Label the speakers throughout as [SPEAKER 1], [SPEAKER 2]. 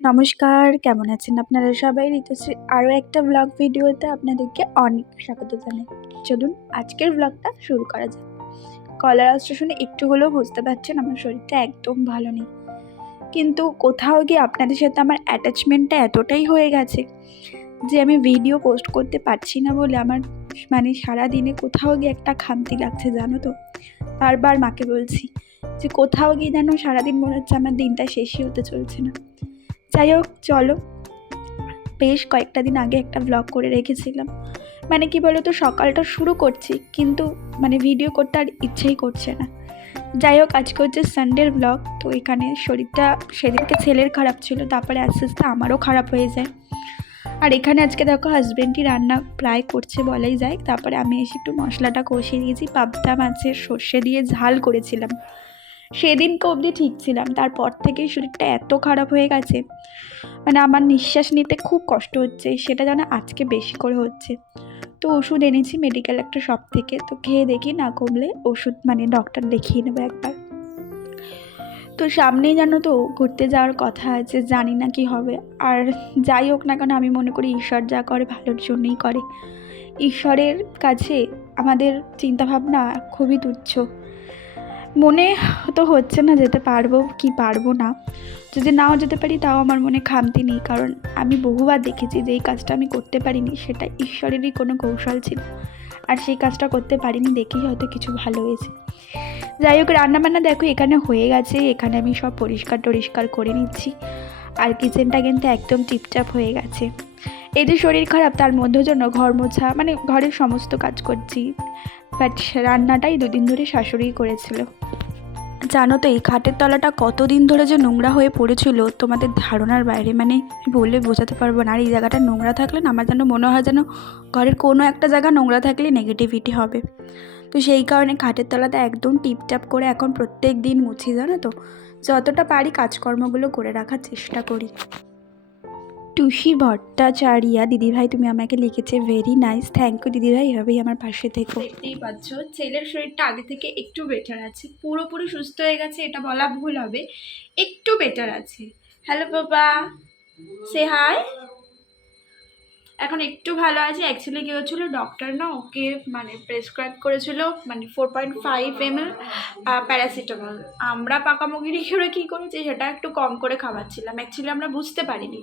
[SPEAKER 1] নমস্কার, কেমন আছেন আপনারা সবাই? ঋতুশ্রী আরও একটা ব্লগ ভিডিওতে আপনাদেরকে অনেক স্বাগত জানাই। চলুন আজকের ব্লগটা শুরু করা যাক। কলার শুনে একটু হলেও বুঝতে পারছেন আমার শরীরটা একদম ভালো নেই। কিন্তু কোথাও গিয়ে আপনাদের সাথে আমার অ্যাটাচমেন্টটা এতটাই হয়ে গেছে যে আমি ভিডিও পোস্ট করতে পারছি না বলে আমার মানে সারা দিনে কোথাও গিয়ে একটা খামতি লাগছে, জানো তো? বারবার মাকে বলছি যে কোথাও গিয়ে যেন সারাদিন মনে হচ্ছে আমার দিনটা শেষই হতে চলছে না। যাই হোক, চলো। বেশ কয়েকটা দিন আগে একটা ব্লগ করে রেখেছিলাম। মানে কি বলো তো সকালটা শুরু করছি, কিন্তু মানে ভিডিও করতে আর ইচ্ছেই করছে না। যাই হোক, আজকে হচ্ছে সানডের ব্লগ তো এখানে শরীরটা সেদিনকে ছেলের খারাপ ছিল, তারপরে আস্তে আস্তে আমারও খারাপ হয়ে যায়। আর এখানে আজকে দেখো হাজব্যান্ডই রান্না প্রায় করছে বলাই যায়, তারপরে আমি এসে একটু মশলাটা কষিয়ে দিয়েছি পাবদা মাছের সর্ষে দিয়ে ঝাল করেছিলাম। সেদিনকে অবধি ঠিক ছিলাম। তারপর থেকেই শরীরটা এত খারাপ হয়ে গেছে। মানে আমার নিঃশ্বাস নিতে খুব কষ্ট হচ্ছে। সেটা যেন আজকে বেশি করে হচ্ছে। তো ওষুধ এনেছি মেডিকেল একটা শপ থেকে। তো খেয়ে দেখি না কমলে ওষুধ মানে ডক্টর দেখিয়ে নেব একবার। তো সামনেই জানো তো ঘুরতে যাওয়ার কথা আছে, জানি না কি হবে। আর যাই হোক না কেন, আমি মনে করি ঈশ্বর যা করে ভালোর জন্যই করে। ঈশ্বরের কাছে আমাদের চিন্তাভাবনা খুবই তুচ্ছ। মনে তো হচ্ছে না যেতে পারব, কি পারব না। যদি নাও যেতে পারি, তাও আমার মনে খামতি নেই, কারণ আমি বহুবার দেখেছি যে এই কাজটা আমি করতে পারিনি, সেটা ঈশ্বরেরই কোনো কৌশল ছিল। আর সেই কাজটা করতে পারিনি দেখেই হয়তো কিছু ভালো হয়েছে। যাই হোক, রান্নাবান্না দেখো, এখানে হয়ে গেছে, এখানে আমি সব পরিষ্কার টরিষ্কার করে নিচ্ছি। আর কিচেনটা কিন্তু একদম টিপটাপ হয়ে গেছে। এই যে শরীর খারাপ, তার মধ্যে জন্য ঘর মোছা মানে ঘরের সমস্ত কাজ করছি। বাট রান্নাটাই দুদিন ধরে শাশুড়িই করেছিল। জানো তো, এই খাটের তলাটা কতদিন ধরে যে নোংরা হয়ে পড়েছিল, তোমাদের ধারণার বাইরে। মানে বললে বোঝাতে পারব না, আর এই জায়গাটা নোংরা থাকলে না আমার যেন মনে হয় যেন ঘরের কোনো একটা জায়গা নোংরা থাকলে নেগেটিভিটি হবে। তো সেই কারণে খাটের তলাটা একদম টিপটাপ করে এখন প্রত্যেক দিন মুছি, জানো তো। যতটা পারি কাজকর্মগুলো করে রাখার চেষ্টা করি। টুসি ভট্টাচারিয়া, দিদিভাই তুমি আমাকে লিখেছে ভেরি নাইস থ্যাংক ইউ দিদিভাই, এভাবেই আমার পাশে থেকে। দেখতেই পাচ্ছ, ছেলের শরীরটা আগে থেকে একটু বেটার আছে, পুরোপুরি সুস্থ হয়ে গেছে, এটা বলা ভুল হবে, একটু বেটার আছে। হ্যালো বাবা সে হাই এখন একটু ভালো আছে। অ্যাকচুয়ালি কী হচ্ছিল ডক্টর না ওকে মানে প্রেসক্রাইব করেছিল মানে four point five M L paracetamol আমরা পাকামুগিরি করে কী করেছি, সেটা একটু কম করে খাওয়াচ্ছিলাম। অ্যাকচুয়ালি আমরা বুঝতে পারিনি।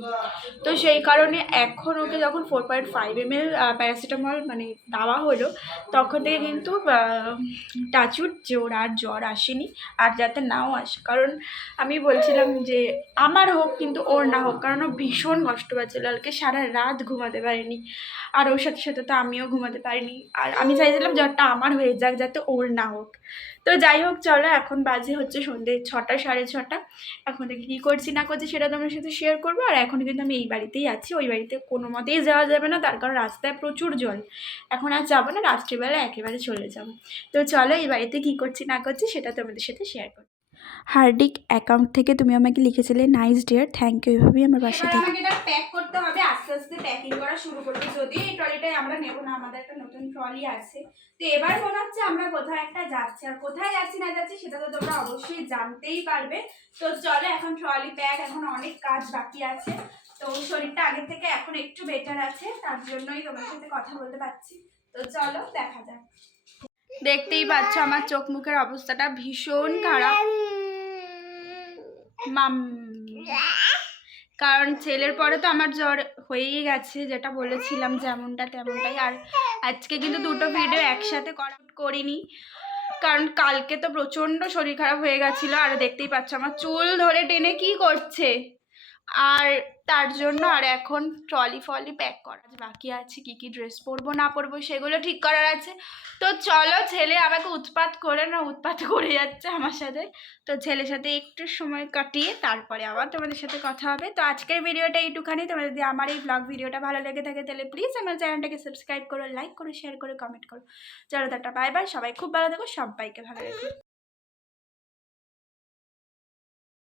[SPEAKER 1] তো সেই কারণে এখন ওকে যখন four point five M L paracetamol মানে দেওয়া হলো, তখন থেকে কিন্তু টাচুট যে ওর আর জ্বর আসেনি, আর যাতে নাও আসে। কারণ আমি বলছিলাম যে, আমার হোক কিন্তু ওর না হোক, কারণ ও ভীষণ কষ্ট পাচ্ছিল কালকে সারা রাত ঘুমাতে পারিনি। আর ওর সাথে সাথে তো আমিও ঘুমাতে পারিনি। আর আমি চাইছিলাম জ্বরটা আমার হয়ে যাক, যাতে ওর না হোক। তো যাই হোক, চলো, এখন বাজে হচ্ছে সন্ধ্যে ছটা, সাড়ে ছটা। এখন থেকে কী করছি না করছি সেটা তোমার সাথে শেয়ার করব। আর এখন কিন্তু আমি এই বাড়িতেই আছি। ওই বাড়িতে কোনো মতেই যাওয়া যাবে না। তার কারণ রাস্তায় প্রচুর জল। এখন আর যাব না, রাত্রিবেলা একেবারে চলে যাব। তো চলো, এই বাড়িতে কী করছি না করছি সেটা তোমাদের সাথে শেয়ার করব। হার্ডিক অ্যাকাউন্ট থেকে তুমি আমাকে লিখেছিলে নাইস ডিয়ার থ্যাংক ইউ এভাবেই আমার পাশে থেকে।
[SPEAKER 2] প্যাক করতে হবে আস্তে আস্তে প্যাকিং করা শুরু করব যদি এই ট্রলিটাই আমরা নেব না আমাদের একটা নতুন ট্রলি আছে। তো এবার মনে হচ্ছে আমরা কোথাও একটা যাচ্ছি। আর কোথায় যাচ্ছি না যাচ্ছি সেটা তো তোমরা অবশ্যই জানতেই পারবে। তো চলো এখন ট্রলি প্যাক এখন অনেক কাজ বাকি আছে। তো শরীরটা আগের থেকে এখন একটু বেটার আছে তার জন্যই তোমার সাথে কথা বলতে পারছি। তো চলো দেখা যাক। দেখতেই পাচ্ছ আমার চোখ মুখের অবস্থাটা ভীষণ খারাপ। মাম। কারণ ছেলের পরে তো আমার জ্বর হয়েই গেছে, যেটা বলেছিলাম যেমনটা তেমনটাই। আর আজকে কিন্তু দুটো ভিডিও একসাথে করা করিনি। কারণ কালকে তো প্রচণ্ড শরীর খারাপ হয়ে গেছিল, আর দেখতেই পাচ্ছ আমার চুল ধরে টেনে কি করছে? আর তার জন্য আর এখন ট্রলি ফলি প্যাক করা। বাকি আছে, কি কি ড্রেস পরবো, না পরবো, সেগুলো ঠিক করার আছে। তো চলো ছেলে আমাকে উৎপাত করে না, উৎপাত করে যাচ্ছে আমার সাথে। তো ছেলের সাথে একটু সময় কাটিয়ে তারপরে আবার তোমাদের সাথে কথা হবে। তো আজকের ভিডিওটা এইটুখানি। তোমাদের যদি আমার এই ব্লগ ভিডিওটা ভালো লেগে থাকে তাহলে প্লিজ আমার চ্যানেলটাকে সাবস্ক্রাইব করো লাইক করো শেয়ার করো কমেন্ট করো। চলো টাটা বাই বাই সবাই খুব ভালো থেকো, সবাইকে ভালো রেখো।